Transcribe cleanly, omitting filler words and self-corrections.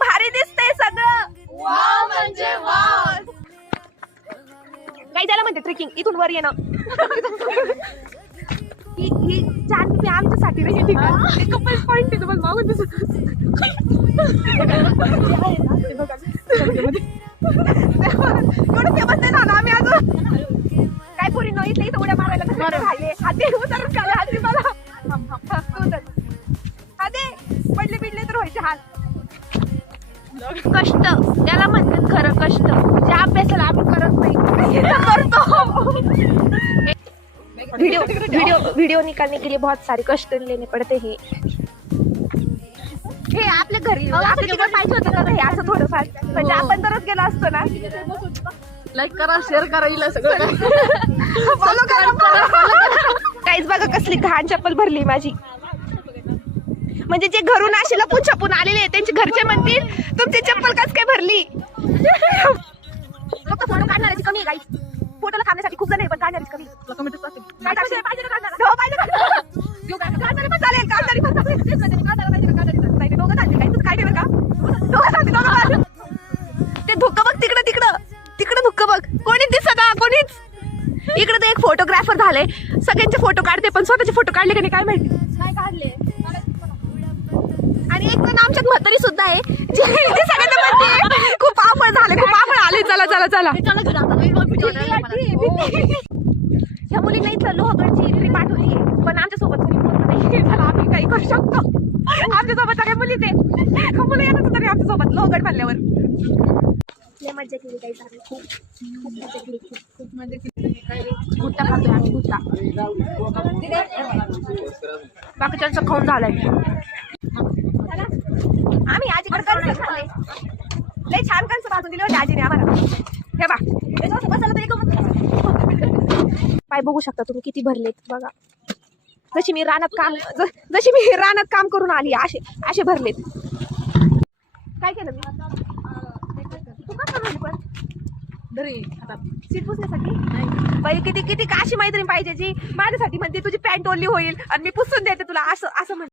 भारी दिसतंय सगळं. वाव म्हणजे वाव. काही त्याला म्हणते ट्रेकिंग. इथून वर येणं. ही छान तुम्ही आमच्यासाठी नाही ठिकाण. कपल्स पॉइंट आहे तुम्हाला मागून दिसत. एवढं फेमस नाही झालं आम्ही अजून. काय पुरी न इथले इथं उड्या मारायला राहिले. हाती उतरून काढले हाती मला. हाते पडले बिडले तर व्हायचे हाल. कष्ट त्याला म्हणतात खरं कष्ट. ज्या अभ्यासाला आपण करत नाही करतो. वीडियो निकालने के लिए बहुत सारे कष्ट लेने पड़ते हैं. हे आपल्या घरी आपल्या तिकडे पाहिजे होतं का हे असं थोडंफार. म्हणजे आपण तरच गेलो असतो ना. लाईक करा, शेअर करा, इला सगळं फॉलो करा. काहीच बघा कसली घाण चप्पल भरली माझी. म्हणजे जे घरून असे लपून छपून आलेले त्यांचे घरचे म्हणतील तुमची चप्पल कस काय भरली. फक्त फोटो काढणाऱ्याची कमी आहे गाईस. फोटोला काढण्यासाठी खूप जण आहे पण काढणारीच कमी. पाहिजे ना काढणारा. हो पाहिजे काढणारे पण चालेल. काढणारी पण नाही दोघं चालते काही काय ठेवलं का दोघं चालते दोघं. ते धुक्क बघ तिकडं तिकडं तिकडं धुक्क बघ. कोणीच दिसत कोणीच. इकडे तर एक फोटोग्राफर झाले सगळ्यांचे फोटो काढते पण स्वतःचे फोटो काढले का नाही काय माहिती. नाही काढले. आणि एक जण आमच्यात म्हातारी सुद्धा आहे जी सगळ्यांना म्हणते खूप पापड झाले खूप पापड आले. चला चला चला. ह्या मुलींना इथं लोहगडची ट्रिप आठवली पण आमच्या सोबत कोणी बोलत नाही. चला आम्ही काही करू शकतो. आमच्या सोबत सगळ्या मुलीच आहे. मुलं येणार तरी आमच्या सोबत लोहगड म्हणल्यावर. लय मज्जा केली काही झाली. खूप खूप मज्जा केली. खूप मज्जा केली. भुट्टा खातोय आम्ही भुट्टा. बाकीच्यांचं खाऊन झालंय. आम्ही आजीकडे कणसं खाल्ले. लय छान कणसं भाजून दिले होते आजीने आम्हाला. हे बा त्याच्यावर बसायला तर एकदम पाय बघू शकता तुम्ही किती भरलेत बघा. जशी मी रानात काम करून आली असे भरलेत. काय केलं मी तू कसं भरली पण सीट पुसण्यासाठी. बाई किती किती अशी मैत्रीण पाहिजे जी माझ्यासाठी म्हणते तुझी पॅन्ट ओली होईल आणि मी पुसून देते तुला असं म्हणते.